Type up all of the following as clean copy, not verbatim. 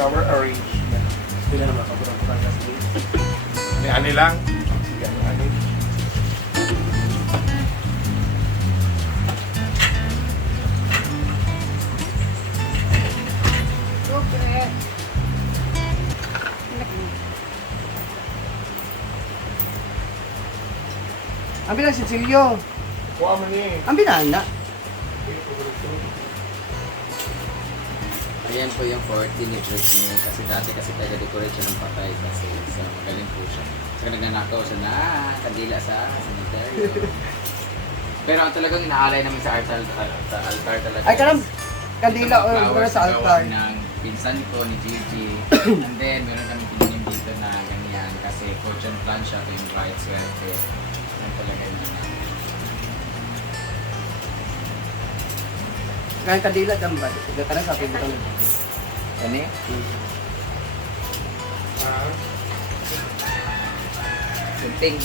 flower arrangement. Sila naman kaburang-burang kasi. Ani lang. Yan, ani. Okay. Ang bilang Cecilio. Kuha mo ni. Ang binana. Ayan po yung 40 ni Britney kasi dati kasi taga-decorate siya ng patay kasi so, magaling po siya. Saka nagnanakaw siya na kandila sa cemetery. Pero ang talagang inaalay namin sa altar talaga. Ay, karam. Kandila o flowers sa altar. ng pinsan ko ni Gigi. And then meron kami tinanim dito na ganyan kasi coach and plan siya ito yung bright swerte. Yan talaga yun. Kaya kandila dyan ba? Tanang sa akin ito. Ano eh? Ah, Sunting.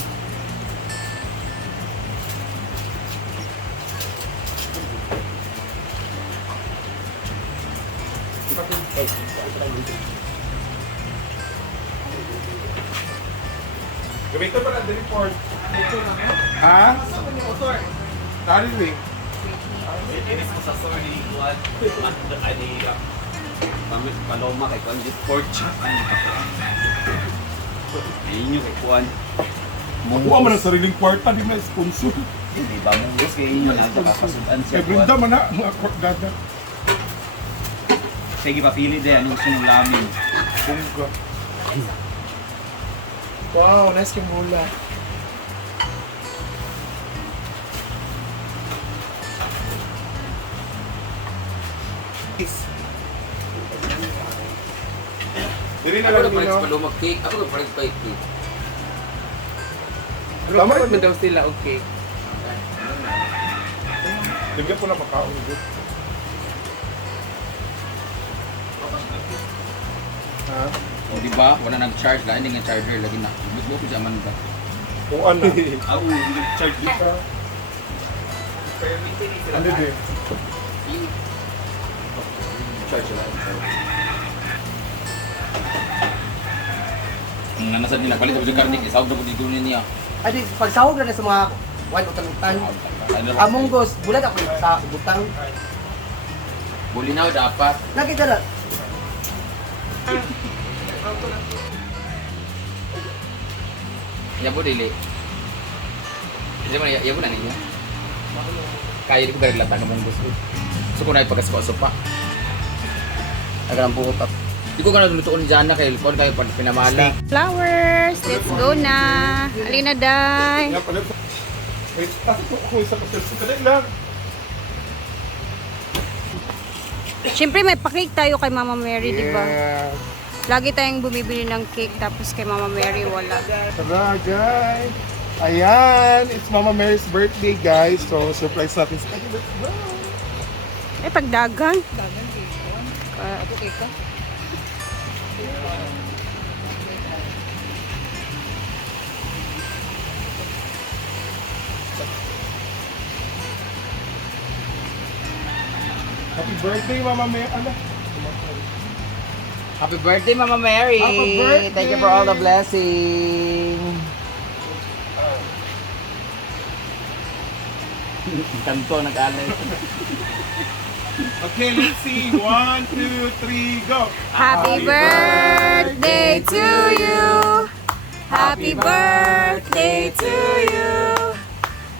gamitin pa na the report. Ha? Tari rin. Inis mo sa store ni Juan. Pamit paloma kay Juan. Pork chop. Ayun yung kay Juan. Makuha mo ng sariling kwarta, di na sponsor. Hindi ba mong gusto kay inyo na nakapasudan siya Kay Brenda man na, mga kwartada. Sige papili din. Anong gusto ng lamin? Bungga. Wow, nice yung mula. Dili na Ako lang na parang nino. palumag cake. Ako na parang cake. Tama rin daw sila okay. Bigyan po na makaon dito. Ha? O diba? Wala nag-charge lang. Hindi nga charger. Lagi na. Bukbuk ko siya man ba? Kuan na. Ako, charge dito. Ano din? Charge lang. Ang nanasad nila. Palit ako sa karnik. Isawag na po dito niya. Ay, di, pagsahog na sa mga wine utan-utan. Among gos, bulat ako sa butang. Bulinaw dapat. Nakita na. Yabo dili. Hindi mo na, yabo na ninyo. Kaya di ko gari lata ng mong gusto. So kung naipagkasikoso pa. Agarang buhot up. Di ko ka nalutuon ni Jana kay Lupon kayo pinamala. Flowers, let's go na. Alina, Day. Nga pala. Wait, kasi po ako isa pa selfie. Kadali lang. Siyempre may pa-cake tayo kay Mama Mary, di ba? Yeah. Lagi tayong bumibili ng cake tapos kay Mama Mary wala. Tara, guys. Ayan, it's Mama Mary's birthday, guys. So, surprise natin sa kanya. Let's go. Eh, pagdagan. Dagan, ako cake ka? Happy birthday, Mama Mary. Ala. Happy birthday, Mama Mary! Happy birthday! Thank you for all the blessing. Kanto nag-alay. Okay, let's see. 1, 2, 3, go. Happy birthday to you. Happy birthday to you.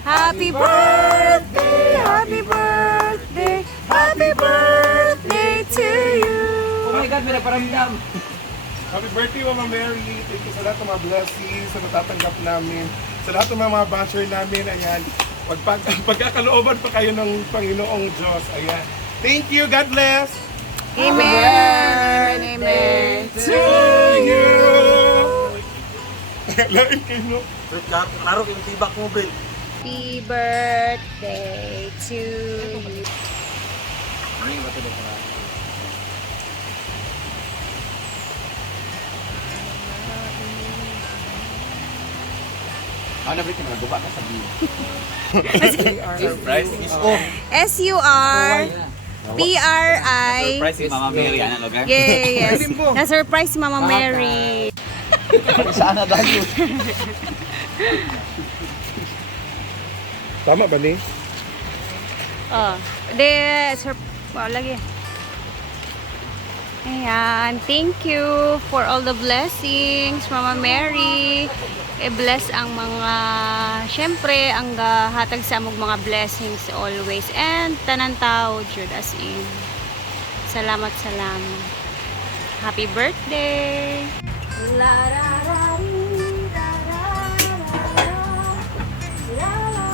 Happy birthday, happy birthday, happy birthday to you. Oh my God, may naparamdam. Happy birthday, Mama Mary. Thank you sa lahat ng mga blessings na natatanggap namin. Sa lahat ng mga basher namin, ayan. Pagkakalooban pa kayo ng Panginoong Diyos. Ayan. Thank you. God bless. Amen, amen, amen. To you. Lain kayo, no? Klaro yung tibak mo, Bill. Happy birthday to you. Ano yung bato dito? Ano ba ito? Nagawa ka sa biyo. Surprise is oh. S-U-R. PRI. Surprise si Mama Mary, ano lugar? Yes. Na-surprise si Mama Mary. Sana dahil. Tama ba ni? Oh. Lagi. Ayan. Thank you for all the blessings, Mama Mary. I-bless ang mga, syempre, ang hatag sa among mga blessings always. And tanan tao, Jude, as in. Salamat. Happy birthday! La, la, la, la, la, la, la, la, la.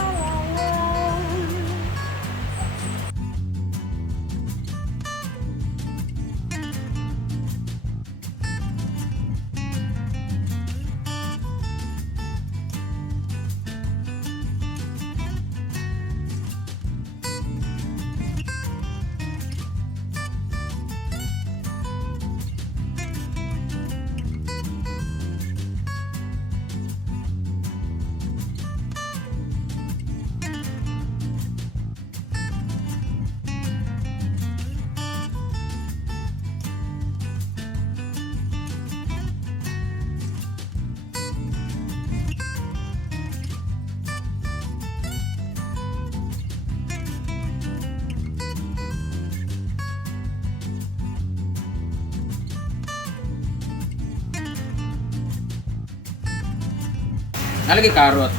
Nalagay carrot.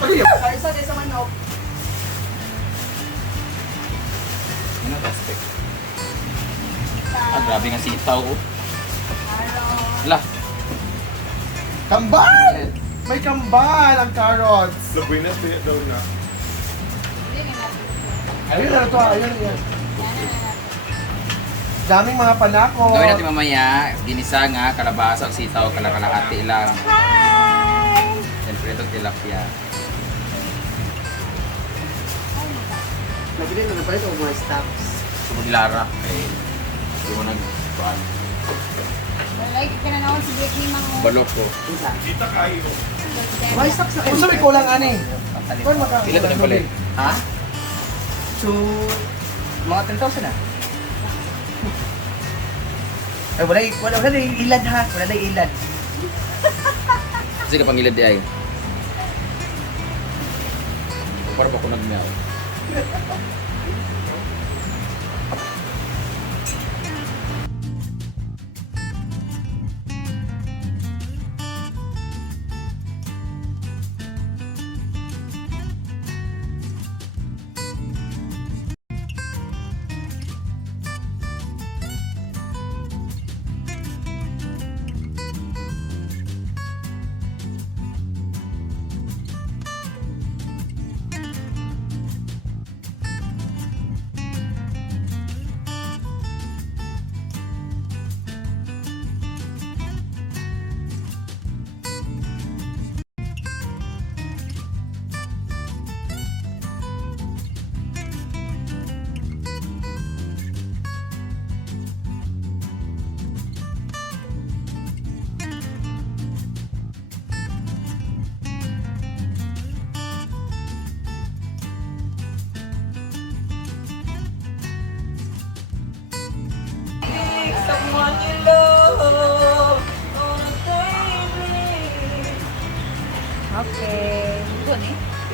Isa din sa manok. Ano aspect? Grabe nga sitaw. Oh. Ala, Kambal! May kambal ang carrots. Labuinas niya daw na. Ayun na ito, ayun yan. Daming mga panako. gawin natin mamaya, ginisa nga, kalabasa, sitaw, kalakalahati lang. Siyempre itong tilapia. Nabili na pala ito mga stocks. Sumudilara. Eh, hindi mo nag-kuhan. Like, ka na naman si Vietnam ang Balok ko. Isa. Kita kayo. Mga stocks na. Kung sabi ko lang, ani. Kung maka... Sila ito yung palit. Ha? So, mga 10,000 na. Ay, wala na yung ilad ha. Wala na yung ilad. Kasi kapangilad di ay. Para pa ko nagmeow. Okay.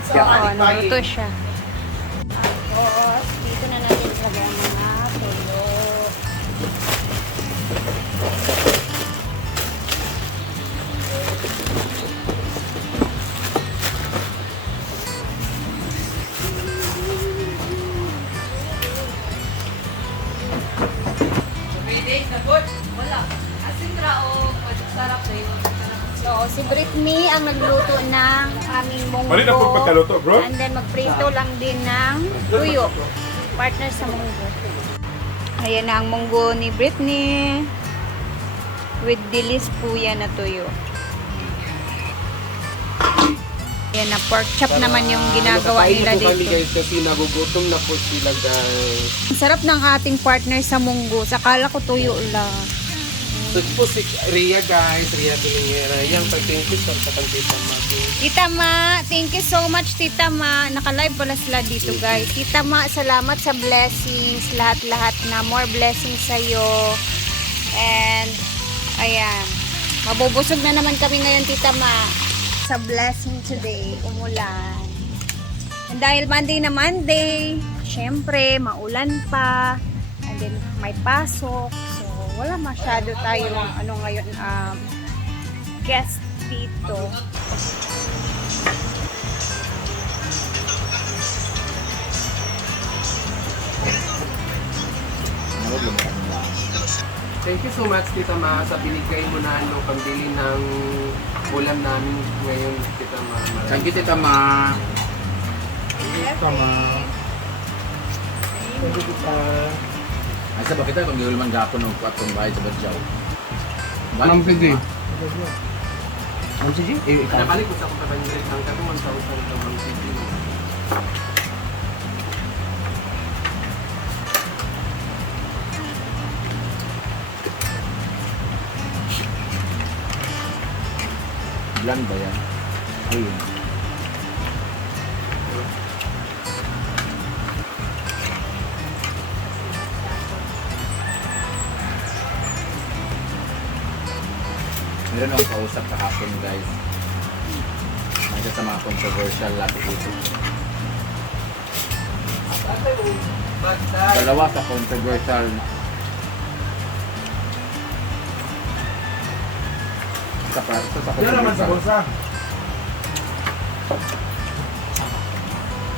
So, Yeah, naluto siya. Tapos, dito na natin ilagay ang mga tulo. So, si Britney ang nagluto ng aming munggo. Mali na po pagkaluto, bro. And then magprito lang din ng tuyo. Partner sa munggo. Ayan na ang munggo ni Britney. With dilis po yan na tuyo. Ayan na, pork chop naman yung ginagawa nila dito. Kasi nagugutom na po sila guys. Ang sarap ng ating partner sa munggo. Sakala ko tuyo lang. So ito po si Rhea guys, Rhea Tulingera. Yan, thank you sir sa kantita natin. Tita Ma, thank you so much Tita Ma. Naka-live pala sila dito guys. Tita Ma, salamat sa blessings. Lahat-lahat na more blessings sa'yo. And, ayan. Mabubusog na naman kami ngayon Tita Ma. Sa blessing today, umulan. And dahil Monday na Monday, syempre, maulan pa. And then, may pasok. So, wala masyado tayong, ngayon, guest dito. Thank you so much Tita Ma sa binigay mo na pambili ng ulam namin ngayon Tita Ma. Thank you, Tita Ma. Tita Ma. Thank you Tita. Ay, sa bakit tayo, pag-iulman gapon ng kwatong bahay sa Badyaw. Anong pwede? Ano si Jim? Nakalik ko sa akong kapanyalik ng katungan sa usang ng mga sige. Bland ba yan? Ayun. Meron akong kausap kahapon guys. May sa mga controversial lahat dito. Dalawa sa controversial na. Isa sa Yan naman sa controversial. bulsa.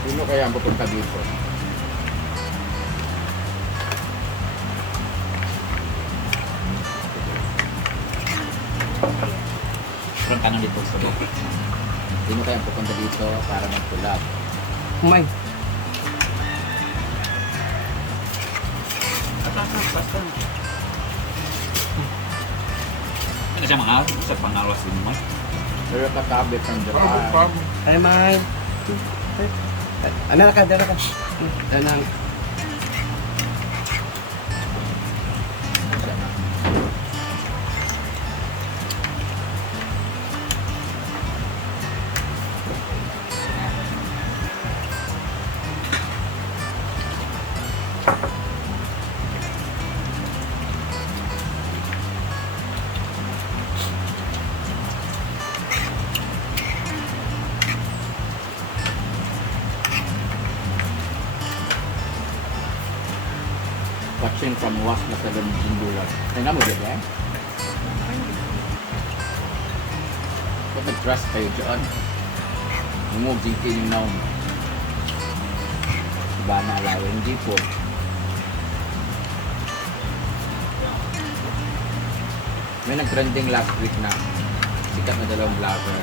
Sino kaya ang pupunta dito? Front tanong dito sa loob. Sino kaya ang pupunta dito para magtulak? Kumay. Ano siya mga sa pangawas din mo? Pero katabi from Japan. Ay, May. Ano ka, dara ka. Danang. Watching from Was na 7 Jindulan. Ay naman dito eh. Kung nag-trust kayo dyan, umuging kayo na iba na alaw. Hindi po. May nag-trending last week na sikat na dalawang vlogger.